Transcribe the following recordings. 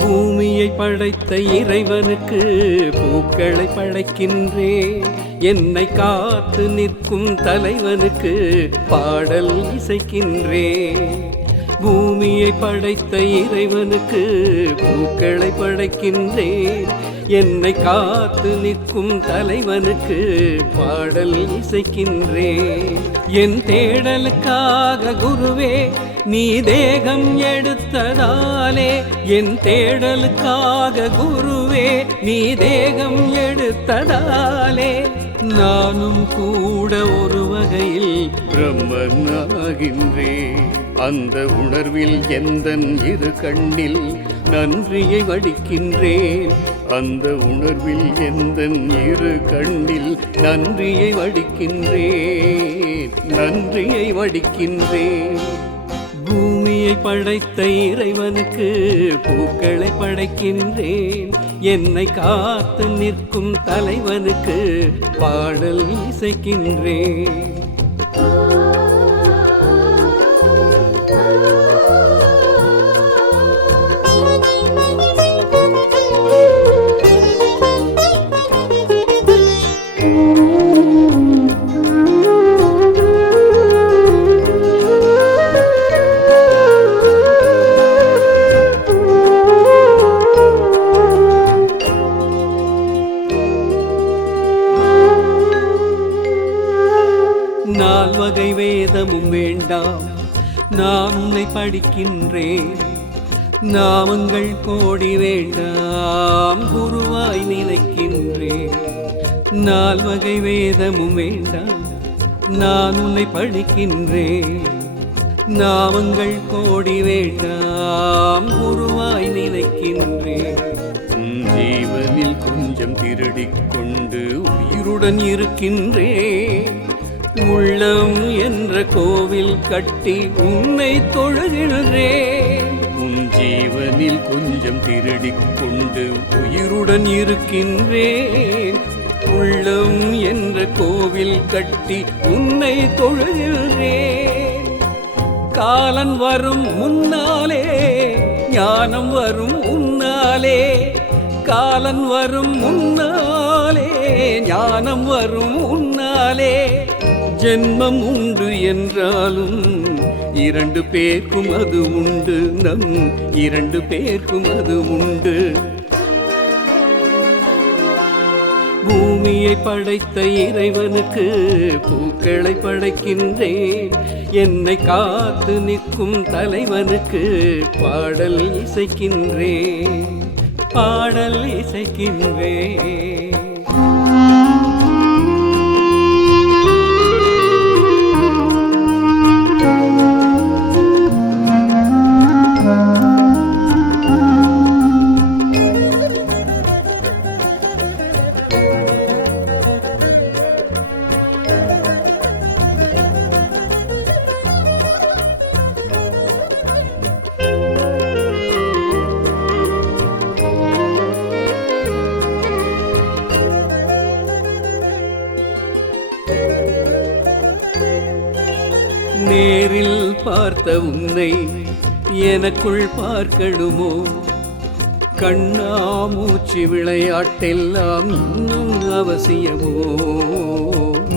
பூமியை படைத்த இறைவனுக்கு பூக்களை படைக்கின்றேன். என்னை காத்து நிற்கும் தலைவனுக்கு பாடல் இசைக்கின்றேன். பூமியை படைத்த இறைவனுக்கு பூக்களை படைக்கின்றேன். என்னை காத்து நிற்கும் தலைவனுக்கு பாடல் இசைக்கின்றேன். என் தேடலுக்காக குருவே நீ தேகம் எடுத்ததாலே, என் தேடலுக்காக குருவே நீ தேகம் எடுத்ததாலே, நானும் கூட ஒரு வகையில் பிரம்மனாகின்றேன். அந்த உணர்வில் எந்தன் இரு கண்ணில் நன்றியை வடிக்கின்றேன். அந்த உணர்வில் எந்தன் இரு கண்ணில் நன்றியை வடிக்கின்றேன். நன்றியை வடிக்கின்றேன். பூமியை படைத்த இறைவனுக்கு பூக்களை படைக்கின்றேன். என்னை காத்து நிற்கும் தலைவனுக்கு பாடல் இசைக்கின்றேன். நால்வகை வேதமும் வேண்டாம், நான் உன்னை படிக்கின்றேன். நாமங்கள் கோடி வேண்டாம், குருவாய் நினைக்கின்றேன். நால்வகை வேதமும் வேண்டாம், நான் உன்னை படிக்கின்றேன். நாமங்கள் கோடி வேண்டாம், குருவாய் நினைக்கின்றேன். ஜீவனில் கொஞ்சம் திருடிக் கொண்டு உயிருடன் இருக்கின்றேன். உள்ளம் என்ற கோவில் கட்டி உன்னை தொழுகின்றேன். உன் ஜீவனில் கொஞ்சம் திருடிக் கொண்டு உயிருடன் இருக்கின்றேன். உள்ளம் என்ற கோவில் கட்டி உன்னை தொழுகின்றேன். காலன் வரும் முன்னாலே ஞானம் வரும் உன்னாலே. காலன் வரும் முன்னாலே ஞானம் வரும் உன்னாலே. ஜென்மம் உண்டு என்றாலும் இரண்டு பேர்க்கும் அது உண்டு. நம் இரண்டு பேர்க்கும் அது உண்டு. பூமியை படைத்த இறைவனுக்கு பூக்களை படைக்கின்றேன். என்னை காத்து நிற்கும் தலைவனுக்கு பாடல் இசைக்கின்றேன். பாடல் இசைக்கின்றேன். நேரில் பார்த்த உன்னை எனக்குள் பார்க்கணுமோ? கண்ணாமூச்சி விளையாட்டெல்லாம் இன்னும் அவசியமோ?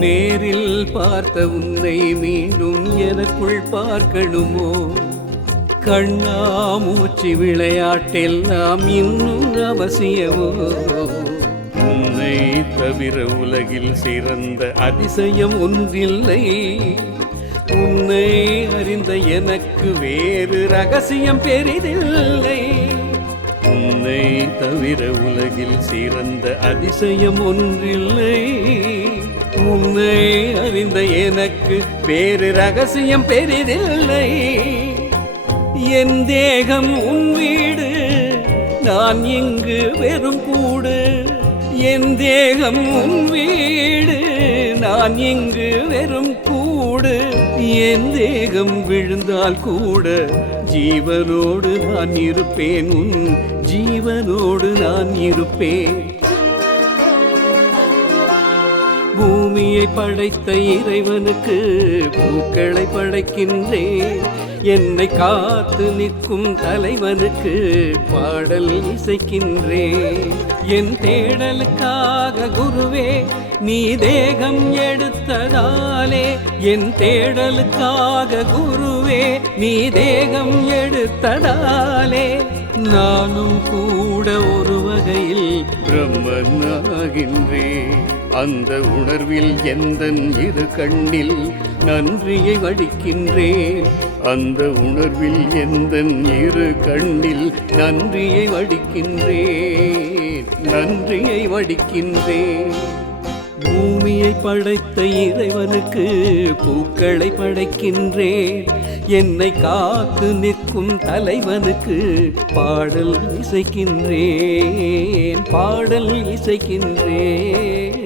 நேரில் பார்த்த உன்னை மீண்டும் எனக்குள் பார்க்கணுமோ? கண்ணாமூச்சி விளையாட்டெல்லாம் இன்னும் அவசியமோ? உன்னை தவிர உலகில் சிறந்த அதிசயம் ஒன்றில்லை. உன்னை அறிந்த அறிந்த எனக்கு வேறு ரகசியம் பெரிதில்லை. உன்னை தவிர உலகில் சிறந்த அதிசயம் ஒன்றில்லை. உன்னை அறிந்த எனக்கு வேறு ரகசியம் பெரிதில்லை. என் தேகம் உன் வீடு, நான் இங்கு வெறும் கூடு. என் தேகம் உன் வீடு, நான் இங்கு வெறும் கூடு. என் தேகம் விழுந்தால் கூட ஜீவனோடு நான் இருப்பேன், உன் ஜீவனோடு நான் இருப்பேன். பூமியை படைத்த இறைவனுக்கு பூக்களை படைக்கின்றேன். என்னை காத்து நிற்கும் தலைவனுக்கு பாடல் இசைக்கின்றேன். என் தேடலுக்காக குருவே நீ தேகம் எடுத்ததாலே, என் தேடலுக்காக குருவே நீ தேகம் எடுத்ததாலே, நானும் கூட ஒரு வகையில் பிரம்மனாகின்றேன். அந்த உணர்வில் எந்தன் இரு கண்ணில் நன்றியை வடிக்கின்றேன். அந்த உணர்வில் எந்தன் இரு கண்ணில் நன்றியை வடிக்கின்றேன், நன்றியை வடிக்கின்றேன். பூமியை படைத்த இறைவனுக்கு பூக்களை படைக்கின்றேன். என்னை காத்து நிற்கும் தலைவனுக்கு பாடல் இசைக்கின்றேன், பாடல் இசைக்கின்றேன்.